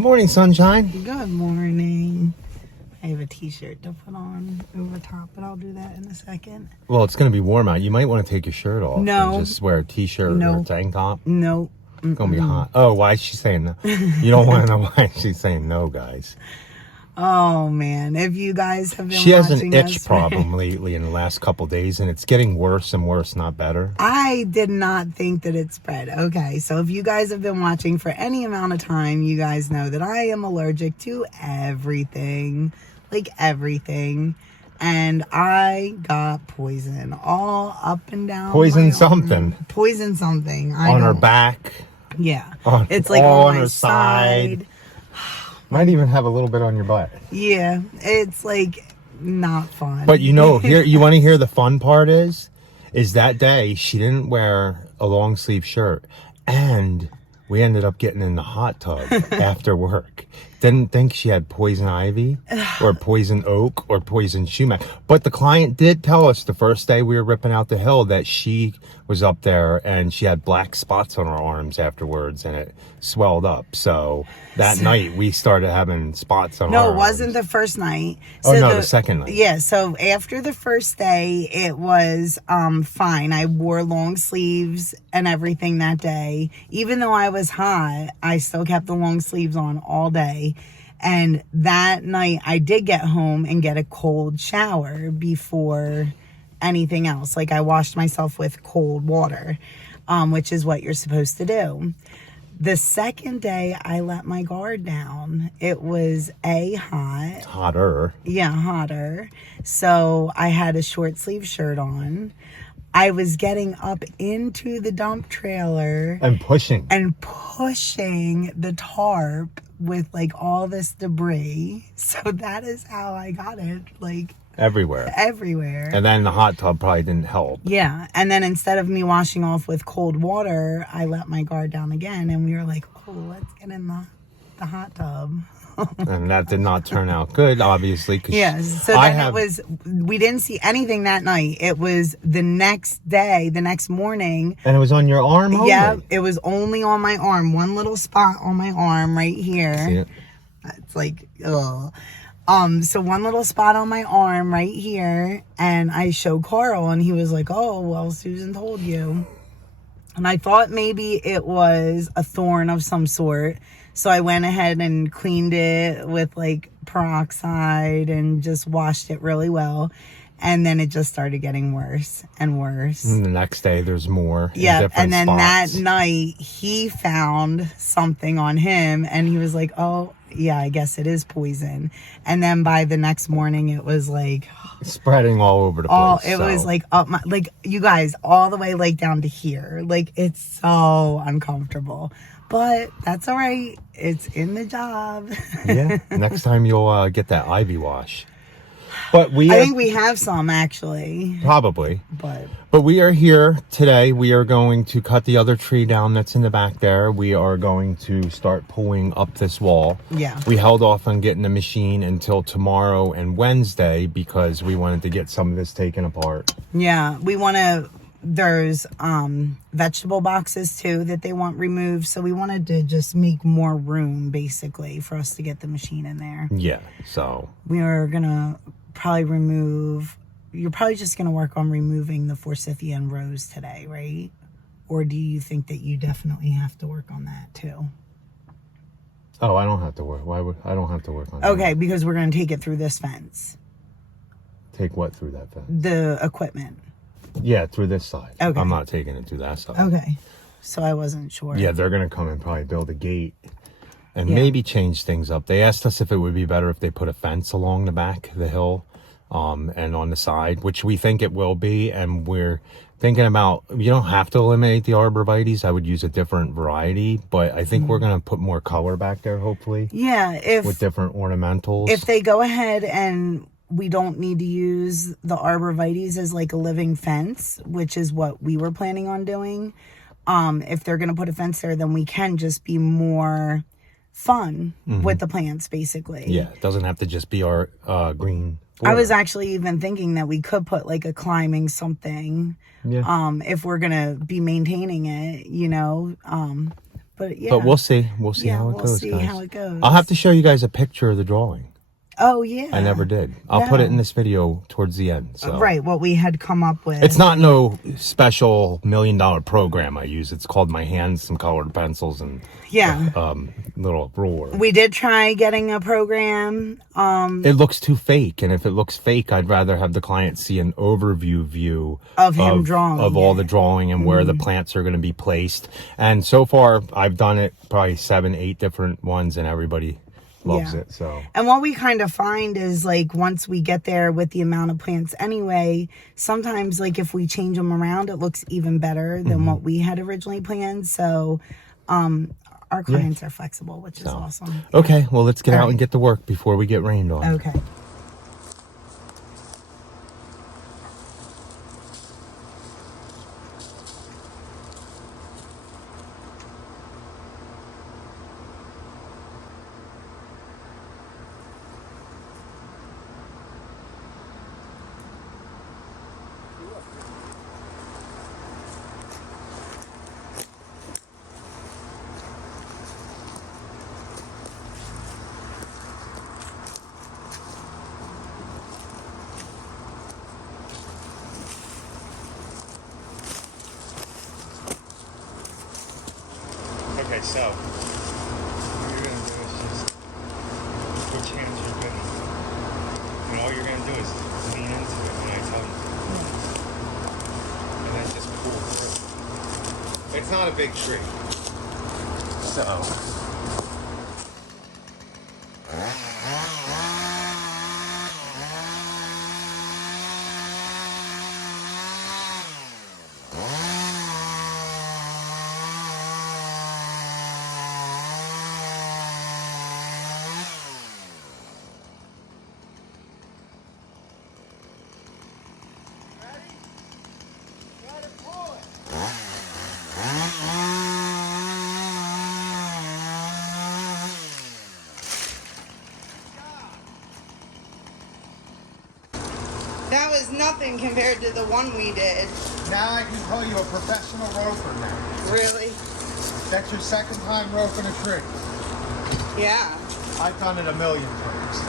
Good morning, sunshine. Good morning. I have a t-shirt to put on over top, but I'll do that in a second. Well, it's going to be warm out. You might want to take your shirt off. No. And just wear a t-shirt or a tank top. No. It's going to be hot. Oh, why is she saying no? You don't want to know why she's saying no, guys. Oh, man. If you guys have been She has an watching itch us problem lately in the last couple of days, and it's getting worse and worse, not better. I did not think that it spread. Okay, so if you guys have been watching for any amount of time, you guys know that I am allergic to everything. Like everything. And I got poison all up and down. Poison something. Poison something. On her back. Yeah. It's like all on her my side. Might even have a little bit on your butt. Yeah. It's like not fun. But you know, here you want to hear the fun part is that day she didn't wear a long sleeve shirt, and we ended up getting in the hot tub after work. Didn't think she had poison ivy or poison oak or poison sumac. But the client did tell us the first day we were ripping out the hill that she was up there and she had black spots on her arms afterwards and it swelled up. So that night we started having spots on our arms. No, it wasn't the first night. So the second night. Yeah, so after the first day, it was fine. I wore long sleeves and everything that day. Even though I was hot, I still kept the long sleeves on all day. And that night, I did get home and get a cold shower before anything else. Like, I washed myself with cold water, which is what you're supposed to do. The second day, I let my guard down. It was hot. Hotter. Yeah, hotter. So I had a short sleeve shirt on. I was getting up into the dump trailer. And pushing the tarp with like all this debris. So that is how I got it. Like everywhere. And then the hot tub probably didn't help. Yeah. And then instead of me washing off with cold water, I let my guard down again. And we were like, oh, let's get in the hot tub. And that did not turn out good, obviously. Yeah, so then we didn't see anything that night. It was the next day, the next morning. And it was on your arm only? Yeah, it was only on my arm. One little spot on my arm right here. See it? It's like, ugh. So one little spot on my arm right here. And I showed Carl and he was like, oh, well, Susan told you. And I thought maybe it was a thorn of some sort. So I went ahead and cleaned it with like peroxide and just washed it really well. And then it just started getting worse and worse. And the next day there's more. Yeah. And then spots. that night he found something on him and he was like, oh, yeah, I guess it is poison. And then by the next morning it was like spreading all over the place. It was like up my, like you guys, all the way like down to here. Like it's so uncomfortable. But that's all right. It's in the job. Yeah. Next time you'll get that ivy wash. But I think we have some actually. Probably. But we are here today. We are going to cut the other tree down that's in the back there. We are going to start pulling up this wall. Yeah. We held off on getting the machine until tomorrow and Wednesday because we wanted to get some of this taken apart. Yeah. There's vegetable boxes too that they want removed. So we wanted to just make more room basically for us to get the machine in there. Yeah. So we are going to probably you're probably just going to work on removing the forsythia rose today, right? Or do you think that you definitely have to work on that too? Oh, I don't have to work. I don't have to work on that? Okay, because we're going to take it through this fence. Take what through that fence? The equipment. Yeah, through this side. Okay. I'm not taking it through that side. Okay. So I wasn't sure. Yeah, they're going to come and probably build a gate and maybe change things up. They asked us if it would be better if they put a fence along the back of the hill and on the side, which we think it will be. And we're thinking about, you don't have to eliminate the arborvitaes. I would use a different variety, but I think we're going to put more color back there, hopefully. Yeah. With different ornamentals. If they go ahead and we don't need to use the arborvitaes as like a living fence, which is what we were planning on doing. If they're going to put a fence there, then we can just be more fun with the plants, basically. Yeah, it doesn't have to just be our green I was actually even thinking that we could put like a climbing something, if we're going to be maintaining it, But yeah. But we'll see. We'll see Yeah, how it we'll goes, see guys. how it goes. I'll have to show you guys a picture of the drawing. Oh, yeah. I never did. I'll put it in No. this video towards the end. So. Right, what we had come up with. It's not no special $1 million program I use. It's called my hands, some colored pencils, and little ruler. We did try getting a program. It looks too fake, and if it looks fake, I'd rather have the client see an overview view of him drawing of all the drawing and where the plants are going to be placed. And so far, I've done it probably 7, 8 different ones, and everybody loves it. So, and what we kind of find is like once we get there with the amount of plants anyway, sometimes like if we change them around, it looks even better than what we had originally planned. So our clients are flexible, which is awesome. Okay, well, let's get out and get to work before we get rained on. Okay. Okay, so what you're gonna do is just which hands you're good at. And all you're gonna do is lean into it when I tell you. And then just pull through. It's not a big tree. So That was nothing compared to the one we did. now I can call you a professional roper now. Really? That's your second time roping a tree. Yeah. I've done it a million times.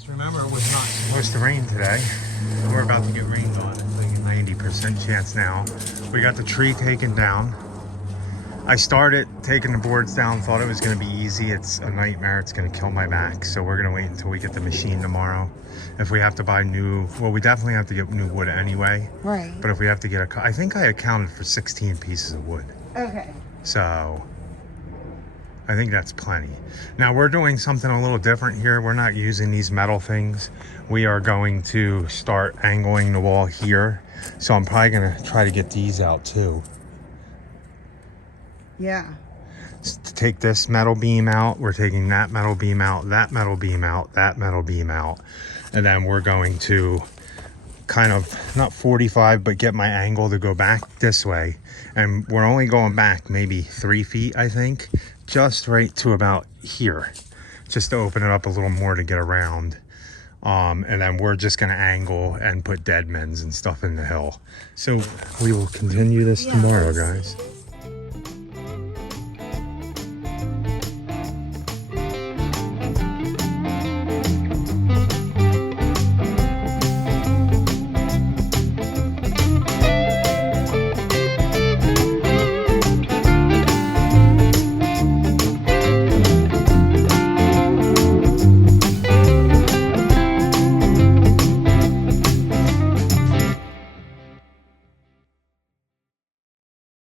guys, remember it was not supposed to rain today. We're about to get rained on. It's like a 90% chance now. We got the tree taken down. I started taking the boards down, thought it was going to be easy. It's a nightmare. It's going to kill my back. So we're going to wait until we get the machine tomorrow. If we have to buy new, well, we definitely have to get new wood anyway. Right. But if we have to get I think I accounted for 16 pieces of wood. Okay. So I think that's plenty. Now we're doing something a little different here. We're not using these metal things. We are going to start angling the wall here. So I'm probably going to try to get these out too. Yeah. To take this metal beam out, we're taking that metal beam out, that metal beam out, that metal beam out, and then we're going to kind of not 45 but get my angle to go back this way, and we're only going back maybe 3 feet, I think, just right to about here, just to open it up a little more to get around. And then we're just going to angle and put dead men's and stuff in the hill. So we will continue this tomorrow, guys.